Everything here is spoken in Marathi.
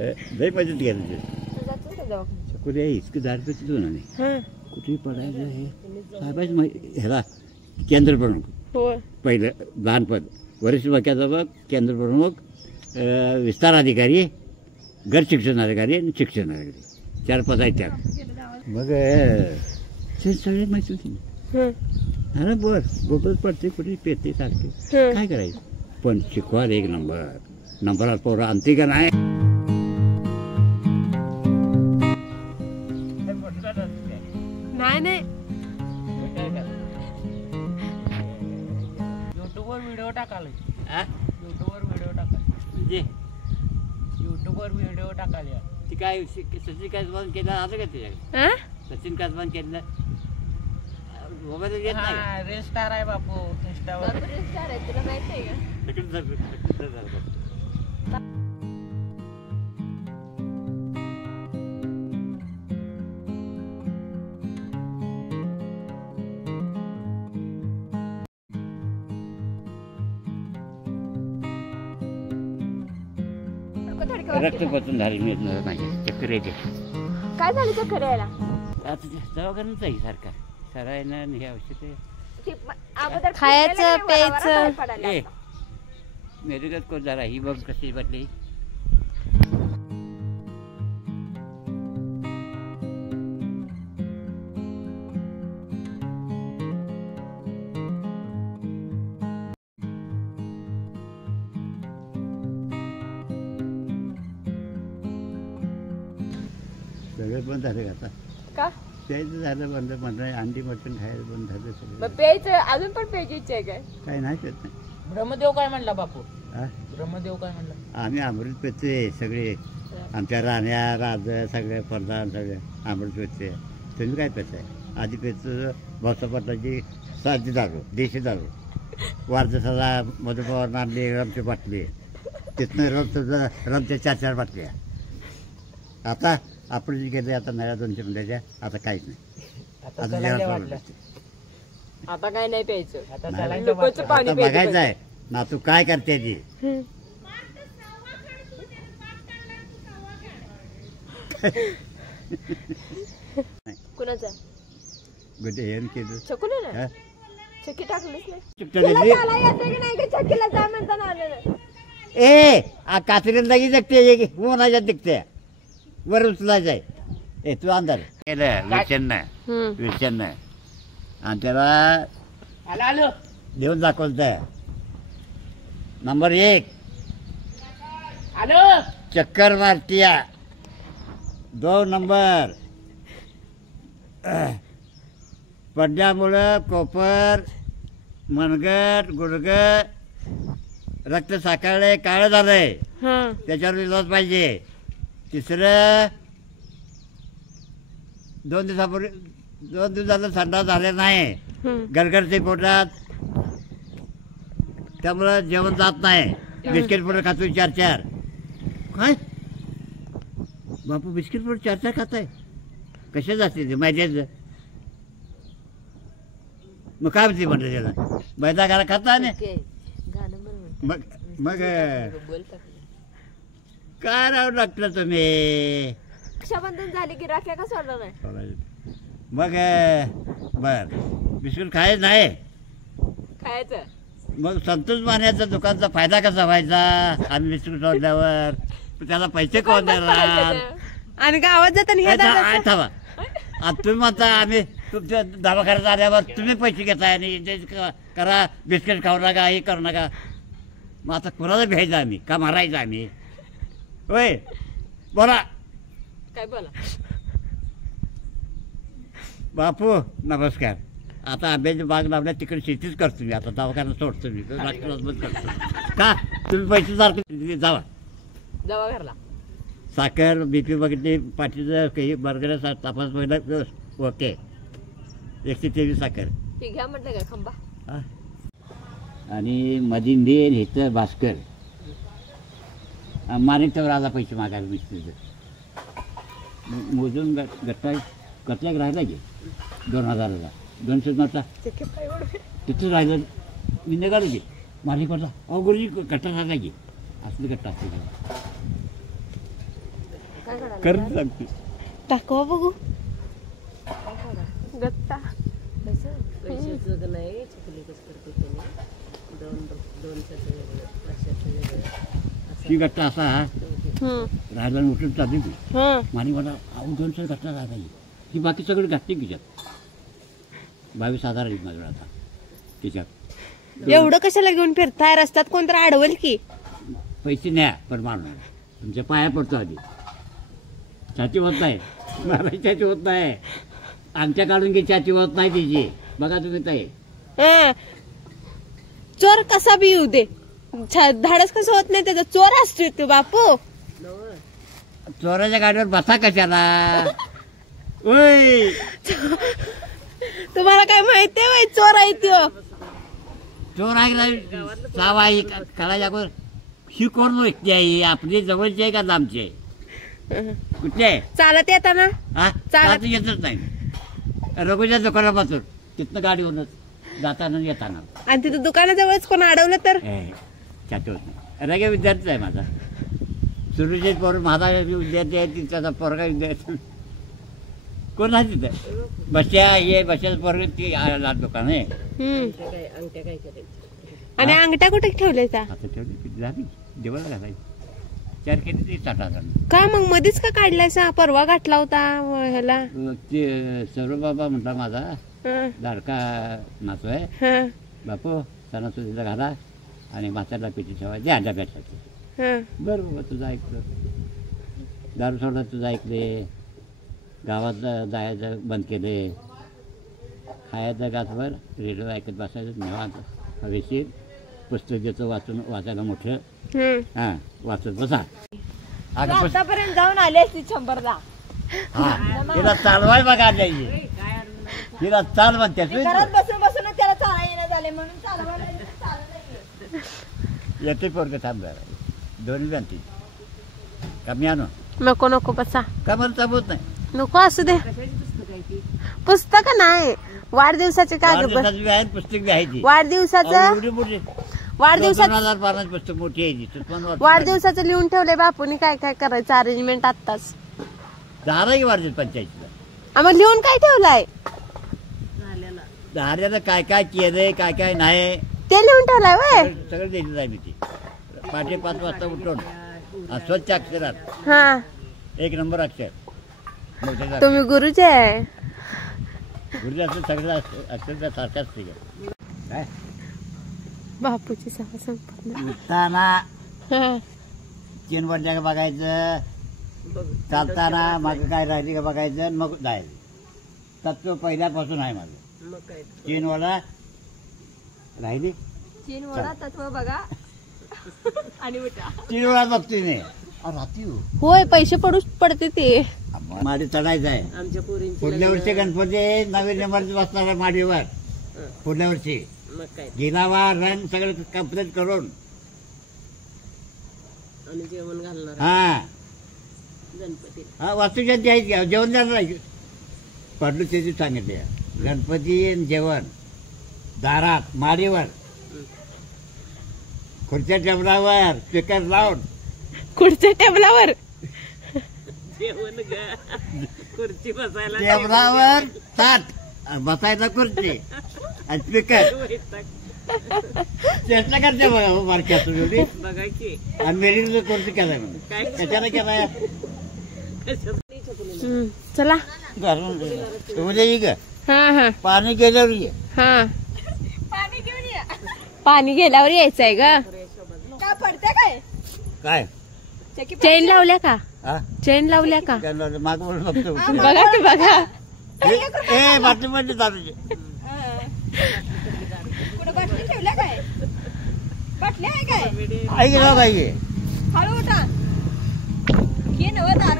लई मजेत गेलं ते जातो का दवाखान्यात? कुठे इतकं 10 रुपयाची दोन नाही कुठेही पडायचं हे साहेबाच ह्याला केंद्र प्रमुख होय पहिलं लहानपण वरिष्ठ वाक्याचा बघ केंद्र प्रमुख विस्तार अधिकारी घर शिक्षण अधिकारी आणि शिक्षण अधिकारी 4 पद आहेत त्यात मग ते सगळे माहिती होती अरे बोबत पडते कुठे पेते सारखे काय करायचं पण शिकवायला एक नंबरात पोरं आणते का नाही नाही युट्यूबवर व्हिडिओ टाकाले युट्यूबवर व्हिडिओ टाकाले ती काय सचिन कासबान केलं आलं का ते सचिन कासबान केलं मोबाईल येत नाही रील स्टार आहे बापू इंस्टावर तुला माहिती आहे का? रक्त पचून झाले माझे चक्कर येते काय झालं चक्कर यायला? आता दवाखान्यात आहे सरकार सरायनं हे औषध खायचं प्यायचं मेडिकल कोण जरा ही बघ कशी वाटली सगळं बंद झालं आता का प्यायचं झालं बंद म्हणलं अंडी मटण खायचं बंद झालं सगळं प्यायचं अजून पण प्यायची इच्छा आहे काय? काय नाही पेत नाही ब्रह्मदेव काय म्हणला बापू हा ब्रह्मदेव काय म्हणला आम्ही अमृत पेते सगळे आमच्या राण्या राज सगळे प्रधान सगळे अमृत पेते तुम्ही काय पेताय आधी पेतो भाऊसापाटलाची साधी दारू देशी दारू वाढदिवसाला मधुपवार आणली रमची बाटली तिथनं रमच्या 4 बाटल्या आता आपण जे केले आता नव्या 200 मिनिटाच्या आता काहीच नाही आता काय नाही प्यायचं आता बघायचं आहे ना तू काय करते ती कुणाचा गुडे हेन केलं चकुले हा? ना चक्की टाकलीच नाही चुकतं दिली. त्याला येतं की नाही का चक्कीला जा म्हणताना आलेलं ए कात्रीला लगी जगते कोणाच्या दिखते वर उचलायचं आहे तू अंधार केलं विषण आणि त्याला आलो देऊन दाखवत नंबर 1 आलो चक्कर मारतीया 2 नंबर पडल्यामुळं कोपर मनगट गुडघं रक्त साकारलंय काळं झालंय त्याच्यावर इलाज पाहिजे 3 2 दिवसाला थंडा झाले नाही गरगरते पोटात त्यामुळं जेवण जात नाही बिस्किट पुढे खातो 4 काय बापू बिस्किट पुढे 4 खाताय कशा जाते ते माहिती मग काय म्हणते म्हणलं त्याला मैदा घाला खाता नाही मग काय राव डॉक्टर तुम्ही रक्षाबंधन झाली की राख्या का सोडलं नाही मग बर बिस्कुट खायचं नाही खायचं मग संतोष मान्याचा दुकानचा फायदा कसा व्हायचा आम्ही बिस्कुट सोडल्यावर त्याला पैसे कोण देणार आणि गावात जाताना थांबा आता तुम्ही म्हणता आम्ही तुमच्या दवाखान्यात आल्यावर तुम्ही पैसे घेताय आणि करा बिस्किट खाऊ नका हे करू नका मग आता कुणाला भ्यायचं आम्ही का मारायचं आम्ही होय बोला काय बोला बापू नमस्कार आता आंब्याची बाग लावल्या तिकडे शेतीच करतो मी आता दवाखाना सोडतो मी डॉक्टर बंद करतो का तुम्ही पैसे सारखे जावा दवाखान्याला साखर BP बघितली पाठीचं काही बर्गर तपास बघितला ओके 123 साखर घ्या म्हटलं का खंबा आणि मदिंदी हेचं भास्कर माणिकवर आला पैसे मागायला मिस्त्रीचं मोजून गट्टा कटल्याक राहिला की 2000ला 200 नव्हता तिथं राहिलं मी निघालो की मालिकवरला गुरुजी गट्टा राहिला की असलं गट्टा असते खरंच सांगते. दाखवा बघू गत्ता पैशाचं नाही चुकली कसं करते त्याने 200चं वेगळं 500चं वेगळं ही घटना असा राहायला उठून चालली ती आणि मला 200 घटना राहिला ही बाकी सगळी घटली तिच्यात 22,000 आहेत माझ्याकडे आता तिच्यात. एवढं कशाला घेऊन फिरताय रस्त्यात कोणतरी अडवल की पैसे न्या पण मारून तुमच्या पाया पडतो आधी. छाती होत नाही मला छाती होत नाही आमच्या काढून घे छाती होत नाही तिची बघा तुम्ही ताई. चोर कसा बी येऊ दे धाडस कसं होत नाही त्याचा चोर असतो तो बापू. चोराच्या गाडीवर बसा कशाला ओय तुम्हाला काय माहितीये बाई चोर आहे तो. चोर आहे सावा आहे करायच्या अगोदर ही कोण व्यक्ती आहे आपली जवळची आहे का लांबची आहे कुठली आहे चालत येताना हा चालत. चालत येतच नाही रघुच्या दुकानापासून तिथनं गाडीवरूनच जाताना येताना. आणि तिथं दुकानाजवळच कोण अडवलं तर छाती होत नाही. रगे विद्यार्थी आहे माझा सुरुचित पोर माझा विद्यार्थी आहे तिचा पोरगा विद्यार्थी कोण आहे तिथं बस्या ये बस्याचं पोरग ती दुकान आहे. अंगठ्या काय करायचं आणि अंगठा कुठे ठेवलायचा आता ठेवली किती झाली देवाला घालायची 4 केली ती 60,000 का मग मध्येच का काढलायचा परवा गाठला होता ह्याला. ते सर्वबाबा म्हटला माझा हं, लाडका नातू आहे हं, बापू सणासुदीचा घाला आणि म्हातारला पेटी ठेवा द्या डब्यासाठी. हं. बरं बाबा तुझं ऐकलं दारू सोडा तुझं ऐकले गावात जायचं बंद केले खायचं गातभर रेडिओ ऐकत बसायचं निवांत हवेशीर पुस्तक देतो वाचायला मोठं हं. हां वाचत बसा. आतापर्यंत जाऊन आले असती 100दा. हा तिला चालवाय बघा जायची तिला चाल म्हणते घरात बसून बसून त्याला चाला येणं झाले म्हणून चालवायला येते पोरग थांब जरा दोन्ही बनते कमी आणू नको नको बसा का मला चाबवत नाही. नको असू दे पुस्तक नाही वाढदिवसाचे कागद वाढदिवसाची बी आहेत पुस्तक बी आहे ती वाढदिवसाचं एवढी मोठी वाढदिवसाचं 2012 पुस्तक मोठी आहे ती तुझं पण वाढदिवसाचं लिहून ठेवलंय बापूनी काय काय करायचं अरेंजमेंट आत्ताच. झाला की वाढदिवस पंचायतीला मग लिहून काय ठेवलंय झाल्याला काय काय केलंय काय काय नाही ते लिहून ठेवलंय वय. सगळं दिलेलं आहे मी ती पहाटे 5 वाजता उठून आणि स्वच्छ अक्षरात हा 1 नंबर अक्षर मोठ्याचं तुम्ही गुरुजी आहे. गुरुजी असं सगळं अक्षर सारखं असते काय बापूची सभा संपत नाही. उठताना हा. 3 वरच्या का बघायचं चालताना मागं काय राहिली का बघायचं आणि मग जायचं तत्व पहिल्यापासून आहे माझं. मग काय 3 वाला राहिली 3 वेळा तत्व बघा आणि उठा 3 वेळा बघतोय मी राहती होय पैसे पडते ते माडी चढायचं आहे. आमच्या पोरींची पुढल्या वर्षी गणपती नवीन नंबरची बसणार आहे माडीवर पुढल्या वर्षी मग काय गिलावा रंग सगळं कंप्लीट करून आणि जेवण घालणार हा गणपती हा वास्तुशांती आहे की जेवण द्यायला नाही पडलो त्याची सांगितले गणपती आणि जेवण दारात माडीवर खुर्च्या टेबलावर स्पीकर लावून खुर्च्या टेबलावर जेवण खुर्ची बसायला टेबलावर ताट बसायला खुर्ची आणि स्पीकर चेष्टा करते बघा मार्केट एवढी बघा की आणि मेडिकल कोर्स केलाय म्हणून कशाला केलाय चला उद्या ये ग हा हा पाणी गेल्यावर ये हा पाणी गेल्यावर यायचंय ग. का पडते काय काय चेन लावल्या का हा चेन लावल्या का माग बोलून बघतो बघा की बघा ए बाटली मध्ये चालू कुठं बाटली ठेवल्या काय बाटली आहे काय ऐक ना बाई हळू उठा घे नव दारू